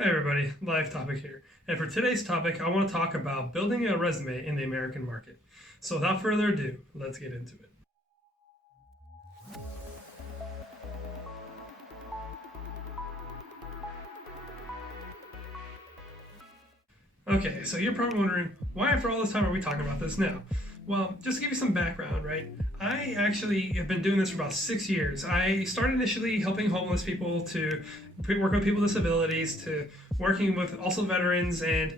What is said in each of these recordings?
Hey everybody, live topic here. And for today's topic, I want to talk about building a resume in the American market. So without further ado, let's get into it. Okay, so you're probably wondering, why after all this time are we talking about this now? Well, just to give you some background, right? I actually have been doing this for about 6 years. I started initially helping homeless people to work with people with disabilities, to working with also veterans and,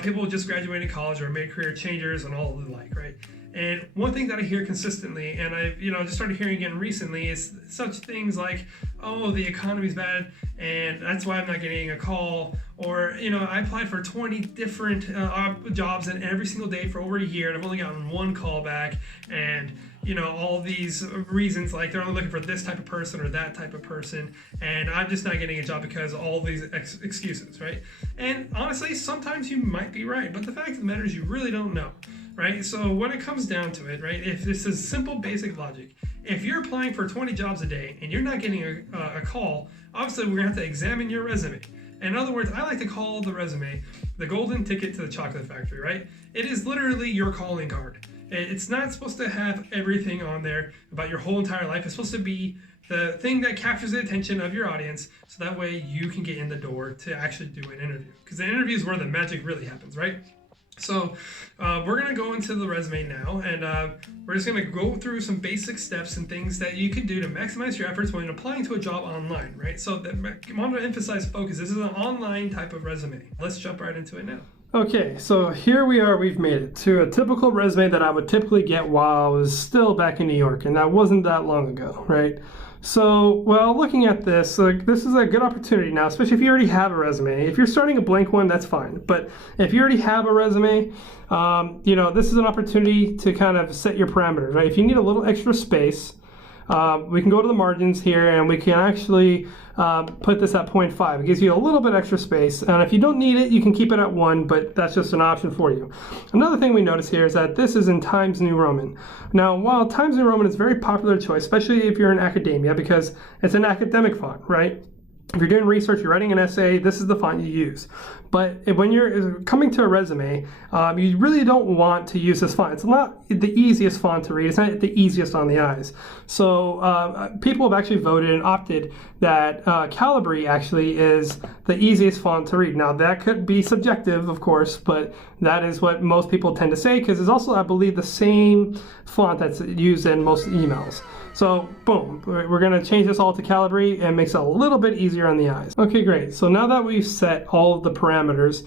people who just graduated college or mid-career changers and all the like, right? And one thing that I hear consistently, and I, just started hearing again recently, is such things like, oh, the economy's bad, and that's why I'm not getting a call. Or, I applied for 20 different jobs, and every single day for over a year, and I've only gotten one call back. And, all these reasons, like they're only looking for this type of person or that type of person, and I'm just not getting a job because of all these excuses, right? And honestly, sometimes you might be right, but the fact of the matter is you really don't know. Right? So when it comes down to it, right, if this is simple basic logic, if you're applying for 20 jobs a day and you're not getting a call, obviously we're going to have to examine your resume. In other words, I like to call the resume the golden ticket to the chocolate factory, right? It is literally your calling card. It's not supposed to have everything on there about your whole entire life. It's supposed to be the thing that captures the attention of your audience, so that way you can get in the door to actually do an interview. Because the interview is where the magic really happens, right? So we're going to go into the resume now, and we're just going to go through some basic steps and things that you can do to maximize your efforts when applying to a job online, right? So I want to emphasize focus. This is an online type of resume. Let's jump right into it now. Okay, so here we are, we've made it to a typical resume that I would typically get while I was still back in New York, and that wasn't that long ago, right? So, well, looking at this, this is a good opportunity now, especially if you already have a resume. If you're starting a blank one, that's fine. But if you already have a resume, this is an opportunity to kind of set your parameters, right? If you need a little extra space, we can go to the margins here and we can actually put this at 0.5. It gives you a little bit extra space, and if you don't need it, you can keep it at 1, but that's just an option for you. Another thing we notice here is that this is in Times New Roman. Now, while Times New Roman is a very popular choice, especially if you're in academia, because it's an academic font, right? If you're doing research, you're writing an essay, this is the font you use. But when you're coming to a resume, you really don't want to use this font. It's not the easiest font to read. It's not the easiest on the eyes. So people have actually voted and opted that Calibri actually is the easiest font to read. Now, that could be subjective, of course, but that is what most people tend to say, because it's also, I believe, the same font that's used in most emails. So, boom, we're going to change this all to Calibri, and it makes it a little bit easier on the eyes. Okay, great. So now that we've set all of the parameters,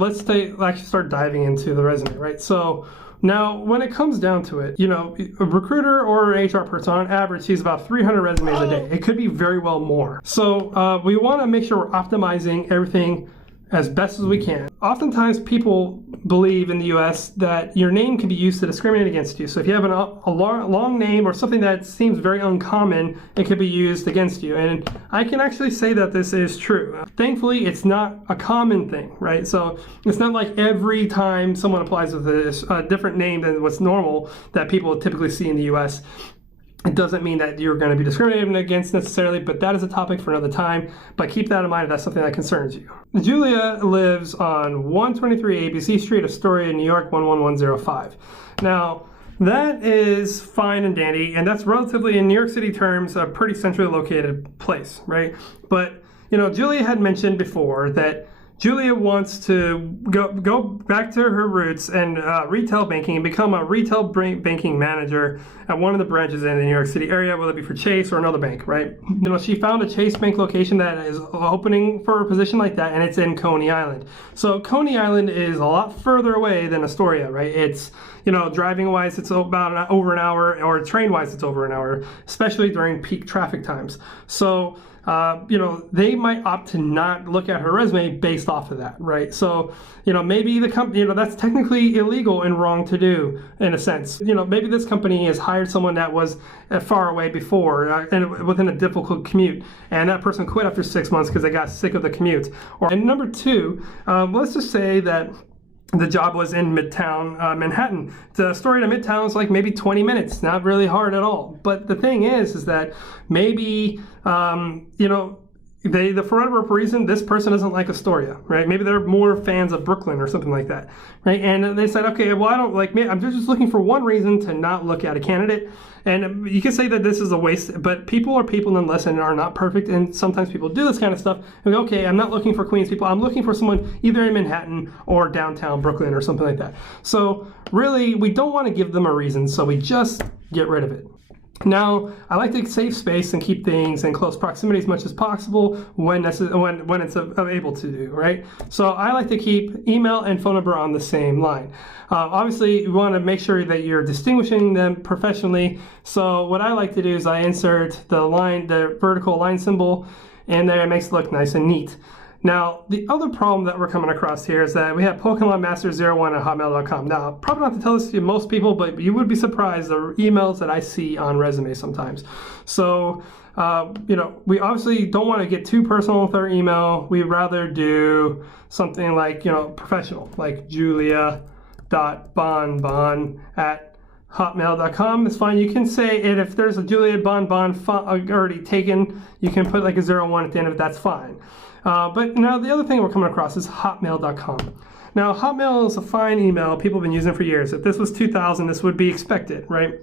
let's actually start diving into the resume, right? So now, when it comes down to it, a recruiter or an HR person, on average, sees about 300 resumes a day. It could be very well more. So we want to make sure we're optimizing everything as best as we can. Oftentimes people believe in the US that your name can be used to discriminate against you. So if you have a long name or something that seems very uncommon, it could be used against you. And I can actually say that this is true. Thankfully, it's not a common thing, right? So it's not like every time someone applies with a different name than what's normal that people typically see in the US. It doesn't mean that you're going to be discriminated against necessarily, but that is a topic for another time. But keep that in mind if that's something that concerns you. Julia lives on 123 ABC Street, Astoria, New York, 11105. Now, that is fine and dandy, and that's relatively, in New York City terms, a pretty centrally located place, right? But, Julia had mentioned before that Julia wants to go back to her roots and retail banking and become a retail banking manager at one of the branches in the New York City area, whether it be for Chase or another bank, right? She found a Chase Bank location that is opening for a position like that, and it's in Coney Island. So Coney Island is a lot further away than Astoria, right? It's, driving-wise, it's about over an hour, or train-wise, it's over an hour, especially during peak traffic times. So they might opt to not look at her resume based off of that, right? So, maybe the company, that's technically illegal and wrong to do in a sense. Maybe this company has hired someone that was far away before and within a difficult commute, and that person quit after 6 months because they got sick of the commute. And number two, let's just say that the job was in Midtown Manhattan. The story to Midtown is like maybe 20 minutes, not really hard at all. But the thing is that maybe, for whatever reason, this person doesn't like Astoria, right? Maybe they're more fans of Brooklyn or something like that, right? And they said, okay, well, I don't like me. I'm just looking for one reason to not look at a candidate. And you can say that this is a waste, but people are people nonetheless and are not perfect. And sometimes people do this kind of stuff. And go, okay, I'm not looking for Queens people. I'm looking for someone either in Manhattan or downtown Brooklyn or something like that. So really, we don't want to give them a reason. So we just get rid of it. Now, I like to save space and keep things in close proximity as much as possible when it's able to do, right? So I like to keep email and phone number on the same line. Obviously, you want to make sure that you're distinguishing them professionally. So what I like to do is I insert the vertical line symbol in there. It makes it look nice and neat. Now, the other problem that we're coming across here is that we have PokemonMaster01@hotmail.com. Now, probably not to tell this to most people, but you would be surprised the emails that I see on resumes sometimes. So, we obviously don't want to get too personal with our email. We'd rather do something like, professional, like julia.bonbon@hotmail.com is fine. You can say it if there's a Julia Bonbon already taken, you can put like a 01 at the end of it, that's fine. But now the other thing we're coming across is hotmail.com. Now, Hotmail is a fine email. People have been using it for years. If this was 2000, this would be expected, right?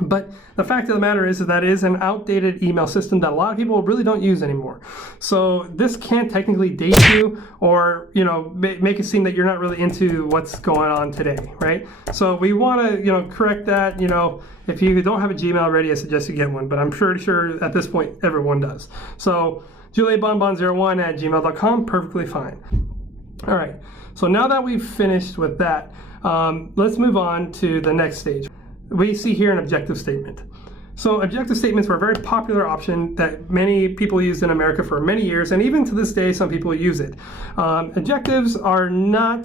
But the fact of the matter is that it is an outdated email system that a lot of people really don't use anymore. So this can't technically date you or, make it seem that you're not really into what's going on today, right? So we want to, correct that. If you don't have a Gmail already, I suggest you get one. But I'm pretty sure at this point, everyone does. So juliabonbon01@gmail.com, perfectly fine. All right, so now that we've finished with that, let's move on to the next stage. We see here an objective statement. So objective statements were a very popular option that many people used in America for many years, and even to this day, some people use it. Objectives are not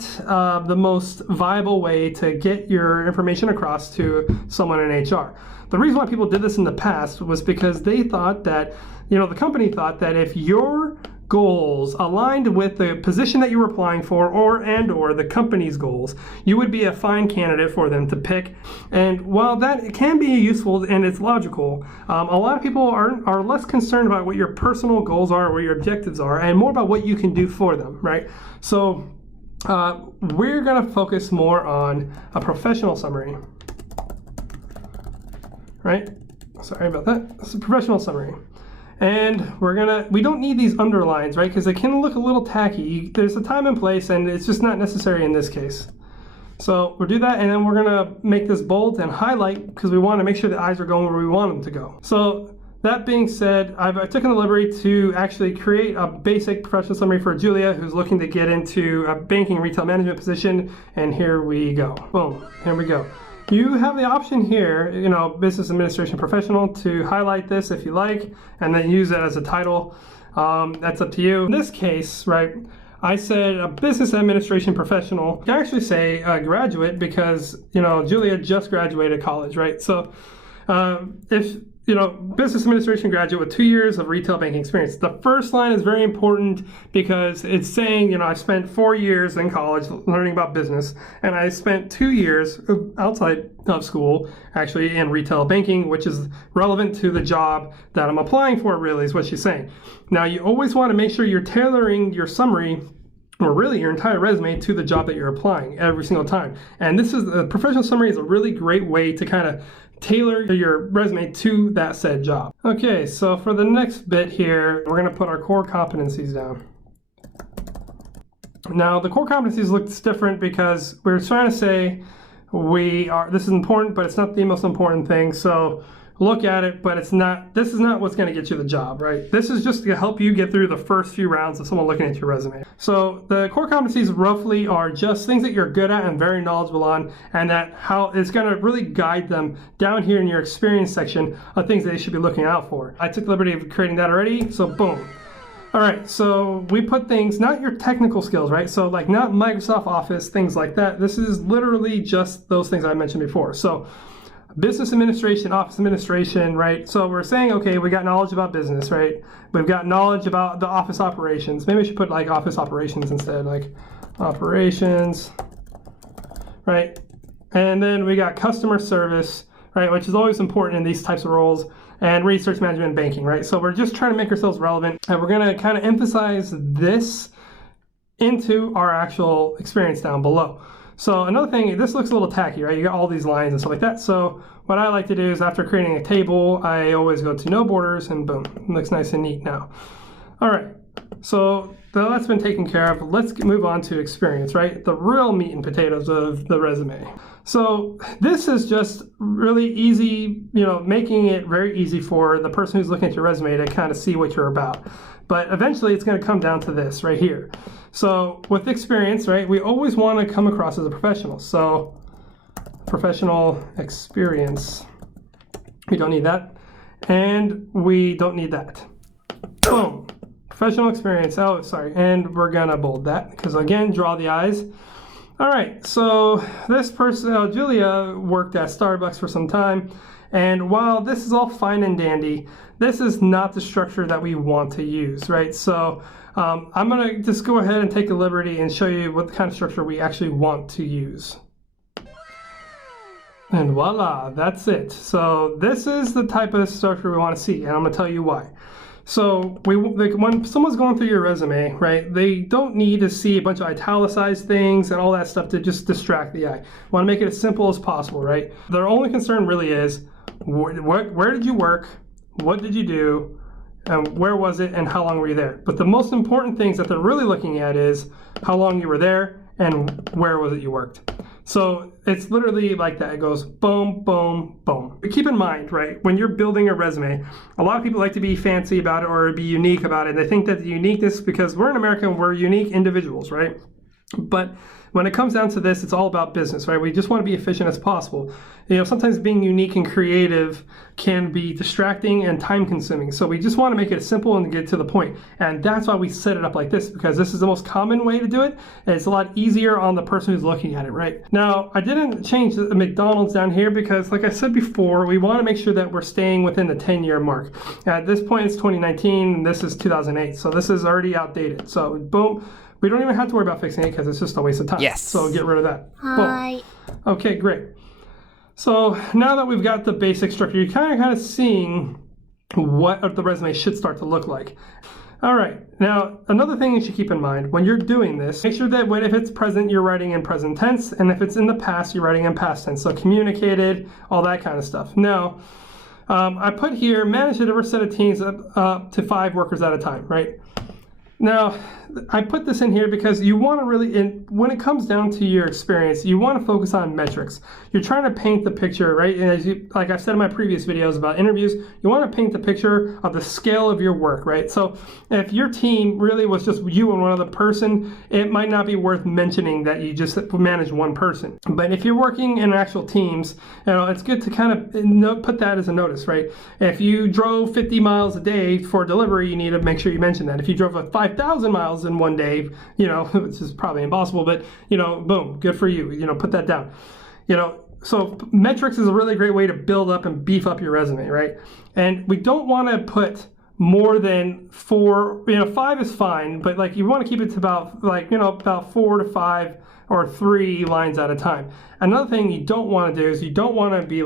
the most viable way to get your information across to someone in HR. The reason why people did this in the past was because they thought that, the company thought that if your goals aligned with the position that you were applying for or the company's goals, you would be a fine candidate for them to pick. And while that can be useful and it's logical, a lot of people are less concerned about what your personal goals are or what your objectives are and more about what you can do for them, right? So we're going to focus more on a professional summary, right? Sorry about that. It's a professional summary. And we don't need these underlines, right? Because they can look a little tacky. There's a time and place, and it's just not necessary in this case. So we'll do that, and then we're gonna make this bold and highlight because we want to make sure the eyes are going where we want them to go. So that being said, I've taken the liberty to actually create a basic professional summary for Julia, who's looking to get into a banking retail management position. And here we go. Boom, here we go. You have the option here, business administration professional, to highlight this if you like, and then use it as a title. That's up to you. In this case, right, I said a business administration professional. I actually say a graduate because, Julia just graduated college, right? So if business administration graduate with 2 years of retail banking experience. The first line is very important because it's saying, I spent 4 years in college learning about business, and I spent 2 years outside of school actually in retail banking, which is relevant to the job that I'm applying for, really, is what she's saying. Now, you always want to make sure you're tailoring your summary or really your entire resume to the job that you're applying every single time. And this is a professional summary is a really great way to kind of tailor your resume to that said job. Okay, so for the next bit here, we're going to put our core competencies down. Now, the core competencies looks different because we're trying to say this is important, but it's not the most important thing. So look at it, but this is not what's going to get you the job, right? This is just to help you get through the first few rounds of someone looking at your resume. So the core competencies roughly are just things that you're good at and very knowledgeable on, and that how it's going to really guide them down here in your experience section of things that they should be looking out for. I took the liberty of creating that already, so boom. All right, so we put things, not your technical skills, right? So like not Microsoft Office, things like that. This is literally just those things I mentioned before. So business administration, office administration, right? So we're saying, okay, we got knowledge about business, right? We've got knowledge about the office operations. Maybe we should put like office operations instead, like operations, right? And then we got customer service, right? Which is always important in these types of roles. and research management and banking, right? So we're just trying to make ourselves relevant, and we're going to kind of emphasize this into our actual experience down below. So another thing, this looks a little tacky, right? You got all these lines and stuff like that. So what I like to do is after creating a table, I always go to no borders, and boom, it looks nice and neat now. All right, so that's been taken care of. Let's move on to experience, right? The real meat and potatoes of the resume. So this is just really easy, making it very easy for the person who's looking at your resume to kind of see what you're about. But eventually it's going to come down to this right here. So with experience, right, we always want to come across as a professional. So professional experience, we don't need that. And we don't need that. Boom. Professional experience, oh, sorry, and we're gonna bold that, because again, draw the eyes. All right, so this person, Julia, worked at Starbucks for some time, and while this is all fine and dandy, this is not the structure that we want to use, right? So I'm gonna just go ahead and take a liberty and show you what kind of structure we actually want to use. And voila, that's it. So this is the type of structure we want to see, and I'm gonna tell you why. So when someone's going through your resume, right, they don't need to see a bunch of italicized things and all that stuff to just distract the eye. We want to make it as simple as possible, right? Their only concern really is, where did you work, what did you do, and where was it, and how long were you there? But the most important things that they're really looking at is how long you were there and where was it you worked. So it's literally like that. It goes boom, boom, boom. But keep in mind, right, when you're building a resume, a lot of people like to be fancy about it or be unique about it. They think that the uniqueness, because we're in America and we're unique individuals, right? But when it comes down to this, it's all about business, right? We just want to be efficient as possible. Sometimes being unique and creative can be distracting and time consuming. So we just want to make it simple and get to the point. And that's why we set it up like this, because this is the most common way to do it. And it's a lot easier on the person who's looking at it, right? Now, I didn't change the McDonald's down here because, like I said before, we want to make sure that we're staying within the 10-year mark. At this point, it's 2019, and this is 2008. So this is already outdated. So boom. We don't even have to worry about fixing it because it's just a waste of time. Yes. So get rid of that. Hi. Boom. Okay, great. So now that we've got the basic structure, you're kind of seeing what the resume should start to look like. All right. Now, another thing you should keep in mind when you're doing this, make sure that if it's present, you're writing in present tense, and if it's in the past, you're writing in past tense. So communicated, all that kind of stuff. Now, I put here, manage a diverse set of teams up to 5 workers at a time, right? Now, I put this in here because you want to really, when it comes down to your experience, you want to focus on metrics. You're trying to paint the picture, right? And as like I've said in my previous videos about interviews, you want to paint the picture of the scale of your work, right? So if your team really was just you and one other person, it might not be worth mentioning that you just manage one person. But if you're working in actual teams, it's good to kind of put that as a notice, right? If you drove 50 miles a day for delivery, you need to make sure you mention that. If you drove 5,000 miles in one day, which is probably impossible, but boom, good for you. Put that down. So metrics is a really great way to build up and beef up your resume, right? And we don't want to put more than 4. 5 is fine, but you want to keep it to about 4 to 5 or 3 lines at a time. Another thing you don't want to do is you don't want to be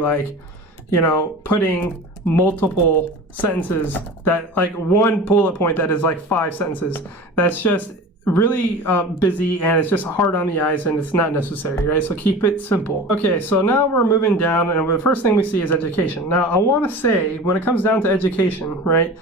putting multiple sentences that one bullet point that is 5 sentences. That's just really busy, and it's just hard on the eyes, and it's not necessary, right? So keep it simple. Okay, so now we're moving down, and the first thing we see is education. Now, I want to say, when it comes down to education, right,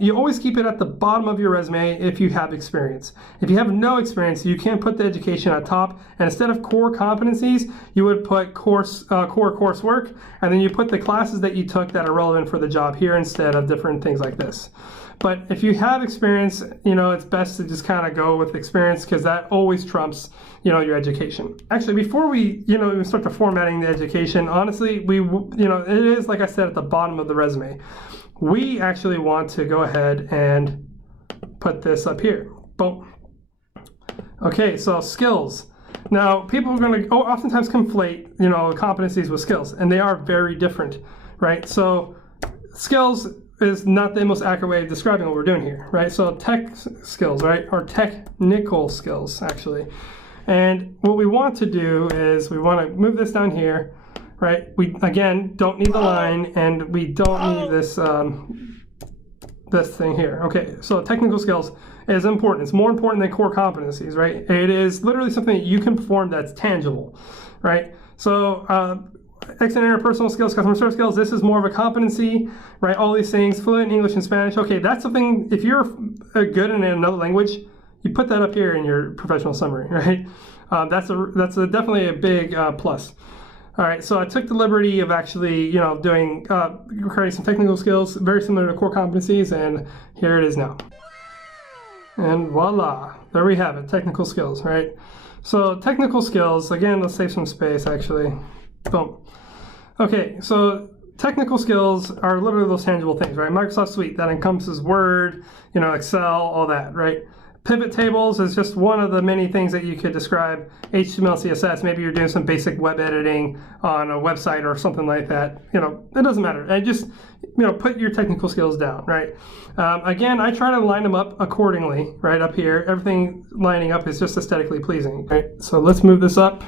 you always keep it at the bottom of your resume if you have experience. If you have no experience, you can't put the education at top, and instead of core competencies, you would put core coursework, and then you put the classes that you took that are relevant for the job here instead of different things like this. But if you have experience, it's best to just kind of go with experience, because that always trumps, your education. Actually, before we, even start to formatting the education, honestly, it is, like I said, at the bottom of the resume. We actually want to go ahead and put this up here. Boom. Okay, so skills. Now, people are going to oftentimes conflate, competencies with skills, and they are very different, right? So skills is not the most accurate way of describing what we're doing here, right? So tech skills, right? Or technical skills, actually. And what we want to do is we want to move this down here, right? We, again, don't need the line, and we don't need this, this thing here. Okay, so technical skills is important. It's more important than core competencies, right? It is literally something that you can perform that's tangible, right? So exit and interpersonal skills, customer service skills, this is more of a competency, right? All these things, fluent in English and Spanish. Okay, that's something, if you're good in another language, you put that up here in your professional summary, right? That's definitely a big plus. All right, so I took the liberty of actually, doing, creating some technical skills, very similar to core competencies, and here it is now. And voila, there we have it, technical skills, right? So technical skills, again, let's save some space actually. Boom. Okay, so technical skills are literally those tangible things, right? Microsoft Suite, that encompasses Word, Excel, all that, right? Pivot tables is just one of the many things that you could describe. HTML, CSS, maybe you're doing some basic web editing on a website or something like that. It doesn't matter. And just, put your technical skills down, right? Again, I try to line them up accordingly, right up here. Everything lining up is just aesthetically pleasing, right? So let's move this up.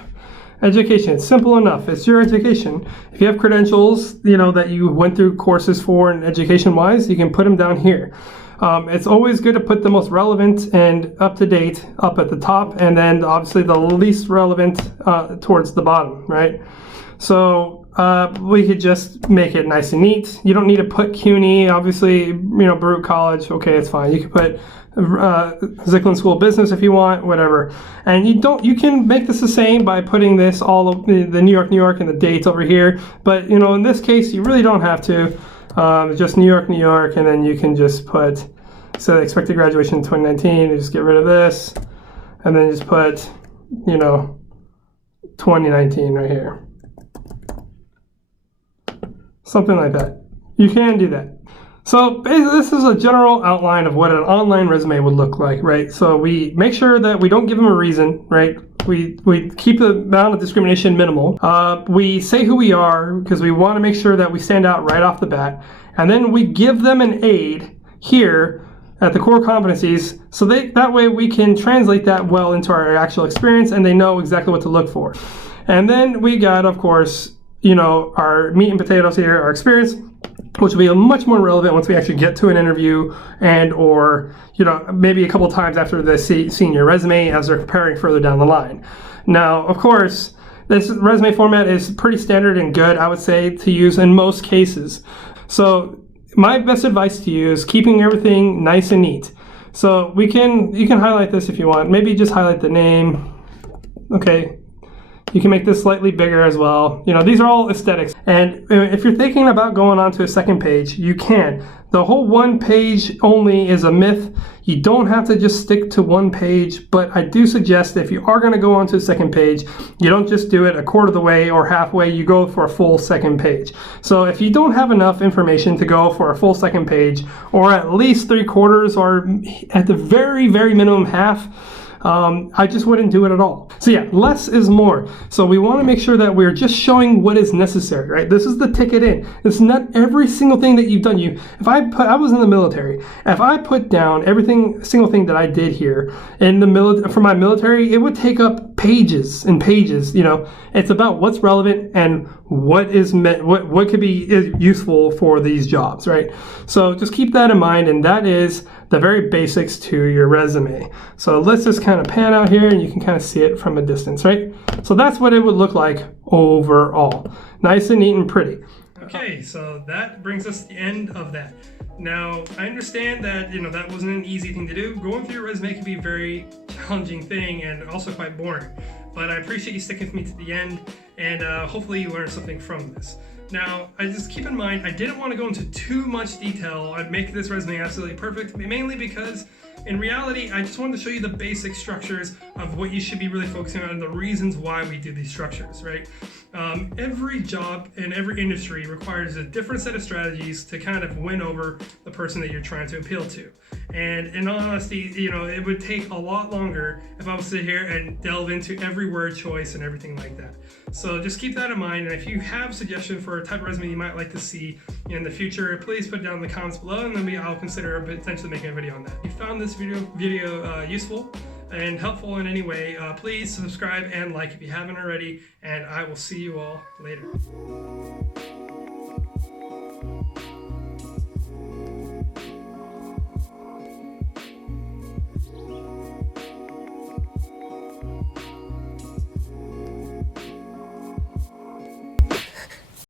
Education, it's simple enough. It's your education. If you have credentials, that you went through courses for and education-wise, you can put them down here. It's always good to put the most relevant and up-to-date up at the top, and then obviously the least relevant towards the bottom, right? So we could just make it nice and neat. You don't need to put CUNY, obviously, Baruch College, okay, it's fine. You can put Zicklin School of Business if you want, whatever. And you can make this the same by putting this all of the New York, and the dates over here. But, in this case, you really don't have to. Just New York, and then you can just put, so expected graduation in 2019, and just get rid of this, and then just put, 2019 right here. Something like that. You can do that. So basically, this is a general outline of what an online resume would look like, right? So we make sure that we don't give them a reason, right? We keep the amount of discrimination minimal. We say who we are because we want to make sure that we stand out right off the bat. And then we give them an aid here at the core competencies, so that way we can translate that well into our actual experience and they know exactly what to look for. And then we got, of course, our meat and potatoes here, our experience, which will be much more relevant once we actually get to an interview or maybe a couple times after the seeing your resume as they're preparing further down the line. Now, of course, this resume format is pretty standard and good, I would say, to use in most cases. So my best advice to you is keeping everything nice and neat. So you can highlight this if you want. Maybe just highlight the name. Okay. You can make this slightly bigger as well. These are all aesthetics. And if you're thinking about going on to a second page, you can. The whole one page only is a myth. You don't have to just stick to one page, but I do suggest that if you are going to go on to a second page, you don't just do it a quarter of the way or halfway, you go for a full second page. So if you don't have enough information to go for a full second page, or at least 3/4, or at the very, very minimum half, I just wouldn't do it at all. So yeah, less is more. So we want to make sure that we're just showing what is necessary, right? This is the ticket in. It's not every single thing that you've done. I was in the military. If I put down single thing that I did here in the for my military, it would take up pages and pages. It's about what's relevant and what could be useful for these jobs, right? So just keep that in mind, and that is the very basics to your resume. So let's just kind of pan out here and you can kind of see it from a distance, right? So that's what it would look like overall. Nice and neat and pretty. Okay, so that brings us to the end of that. Now, I understand that, that wasn't an easy thing to do. Going through your resume can be a very challenging thing and also quite boring. But I appreciate you sticking with me to the end, and hopefully you learned something from this. Now, I just keep in mind, I didn't want to go into too much detail. I'd make this resume absolutely perfect, mainly because in reality, I just wanted to show you the basic structures of what you should be really focusing on and the reasons why we do these structures, right? Every job in every industry requires a different set of strategies to kind of win over the person that you're trying to appeal to. And in all honesty, it would take a lot longer if I was to sit here and delve into every word choice and everything like that. So just keep that in mind, and if you have suggestions for a type of resume you might like to see in the future, please put it down in the comments below, and then I'll consider potentially making a video on that. If you found this video useful, and helpful in any way, please subscribe and like if you haven't already, and I will see you all later.